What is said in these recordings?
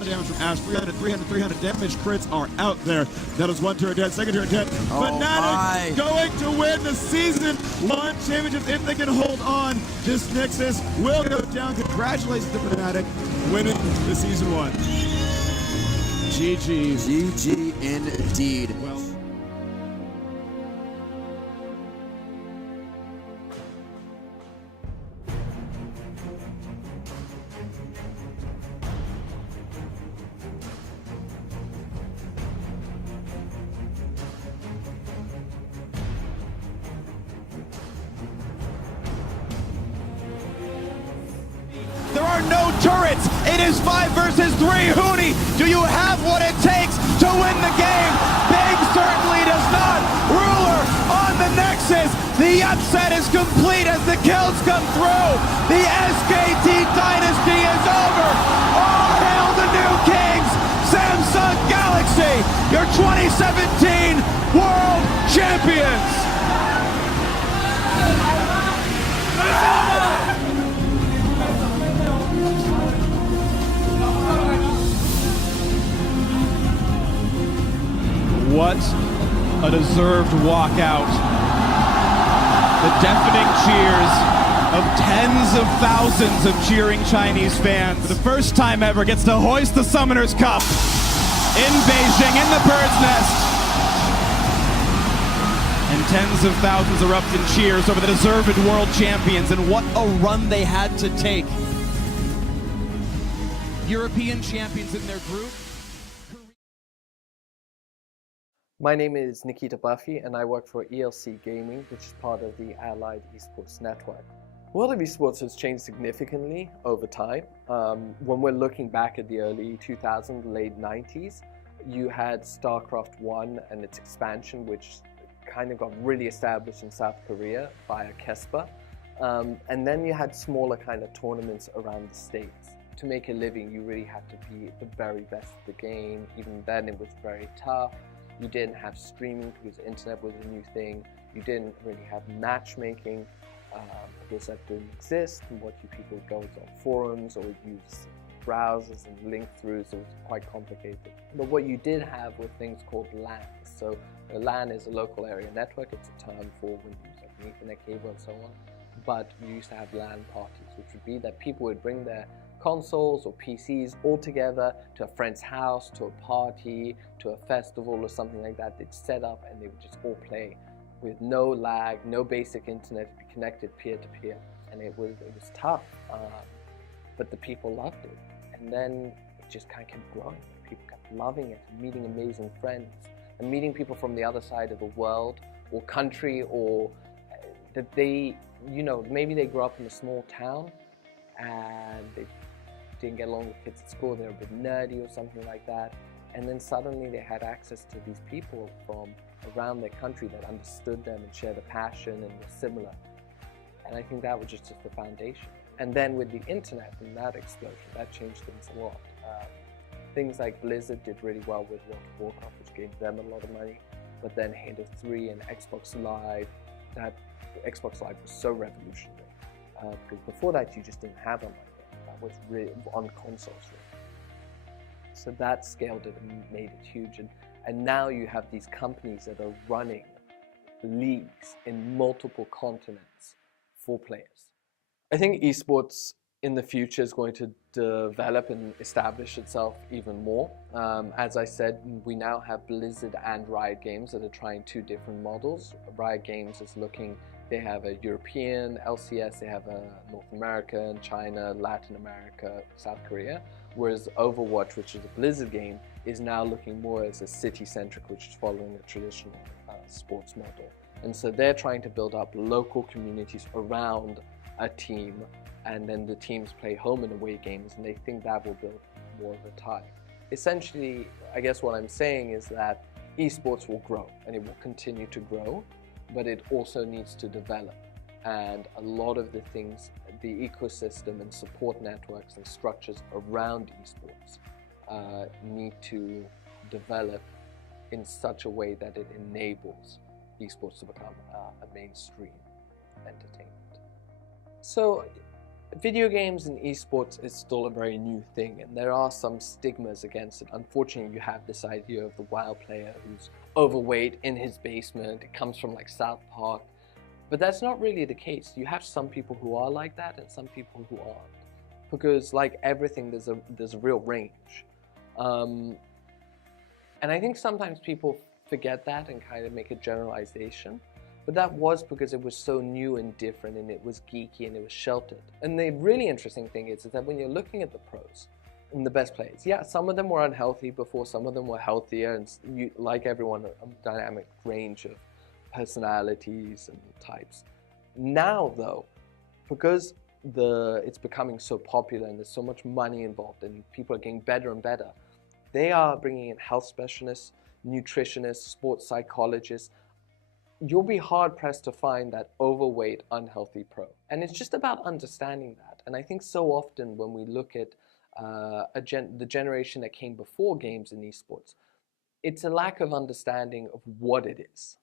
lot of damage from Ash. 300 damage crits are out there. That was one turret dead, second turret dead. Fnatic going to win the Season 1 championship if they can hold on. This Nexus will go down. Congratulations to Fnatic winning the Season 1. GG's. GG indeed. Well, there are no turrets. It is 5 versus 3. Huni, do you have what it takes to win the game? Big certainly does not. Ruler on the Nexus. The upset is complete as the kills come through. The SKT dynasty is over. All hail the new kings. Samsung Galaxy, your 2017 world champions. What a deserved walkout. The deafening cheers of tens of thousands of cheering Chinese fans. For the first time ever gets to hoist the Summoners Cup in Beijing, in the Bird's Nest. And tens of thousands erupt in cheers over the deserved world champions, and what a run they had to take. European champions in their group. My name is Nikita Buffy and I work for ELC Gaming, which is part of the Allied Esports Network. The world of esports has changed significantly over time. When we're looking back at the early 2000s, late 90s, you had StarCraft 1 and its expansion, which kind of got really established in South Korea via KESPA. And then you had smaller kind of tournaments around the States. To make a living, you really had to be the very best at the game. Even then, it was very tough. You didn't have streaming because the internet was a new thing. You didn't really have matchmaking because that didn't exist. And what you people would go on forums or use browsers and link through, so it was quite complicated. But what you did have were things called LANs. So a LAN is a local area network. It's a term for when you use like an Ethernet cable and so on. But you used to have LAN parties, which would be that people would bring their consoles or PCs all together to a friend's house, to a party, to a festival or something like that. They'd set up and they would just all play with no lag, no basic internet, to be connected peer-to-peer. And it was tough, but the people loved it. And then it just kind of kept growing. People kept loving it, and meeting amazing friends, and meeting people from the other side of the world or country, or that they, you know, maybe they grew up in a small town and they didn't get along with kids at school, they were a bit nerdy or something like that, and then suddenly they had access to these people from around their country that understood them and shared a passion and were similar. And I think that was just the foundation. And then with the internet and that explosion, that changed things a lot. Things like Blizzard did really well with World of Warcraft, which gave them a lot of money, but then Halo 3 and Xbox Live, that Xbox Live was so revolutionary. Because before that, you just didn't have online gaming. That was really on consoles, really. So that scaled it and made it huge. And now you have these companies that are running leagues in multiple continents for players. I think esports in the future is going to develop and establish itself even more. As I said, we now have Blizzard and Riot Games that are trying two different models. Riot Games is looking, they have a European LCS, they have a North American, China, Latin America, South Korea, whereas Overwatch, which is a Blizzard game, is now looking more as a city-centric, which is following a traditional sports model. And so they're trying to build up local communities around a team, and then the teams play home and away games, and they think that will build more of a tie. Essentially, I guess what I'm saying is that esports will grow, and it will continue to grow, but it also needs to develop. And a lot of the things, the ecosystem and support networks and structures around esports need to develop in such a way that it enables esports to become a mainstream entertainment. So Video games and esports is still a very new thing, and there are some stigmas against it. Unfortunately, you have this idea of the WoW player who's overweight in his basement. It comes from like South Park, but that's not really the case. You have some people who are like that and some people who aren't, because like everything, there's a real range. And I think sometimes people forget that and kind of make a generalization. But that was because it was so new and different, and it was geeky and it was sheltered. And the really interesting thing is that when you're looking at the pros and the best players, yeah, some of them were unhealthy before, some of them were healthier, and you, like everyone, a dynamic range of personalities and types. Now though, because it's becoming so popular and there's so much money involved and people are getting better and better, they are bringing in health specialists, nutritionists, sports psychologists. You'll be hard-pressed to find that overweight, unhealthy pro. And it's just about understanding that. And I think so often when we look at the generation that came before games and esports, it's a lack of understanding of what it is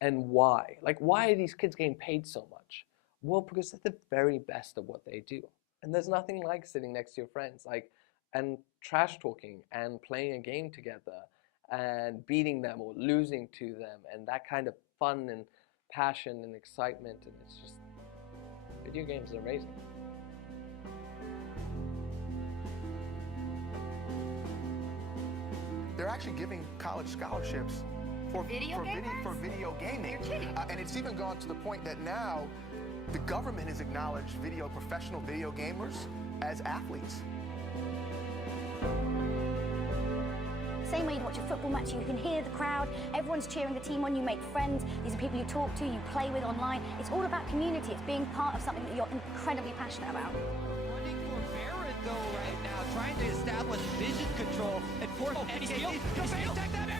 and why. Like, why are these kids getting paid so much? Well, because they're the very best at what they do. And there's nothing like sitting next to your friends, and trash talking and playing a game together and beating them or losing to them, and that kind of fun and passion and excitement. And it's just, video games are amazing. They're actually giving college scholarships for video gaming. And it's even gone to the point that now the government has acknowledged professional video gamers as athletes. Same way you watch a football match, you can hear the crowd, everyone's cheering the team on, you make friends, these are people you talk to, you play with online. It's all about community, it's being part of something that you're incredibly passionate about. Running for Barrett though right now, trying to establish vision control and force. And he's take that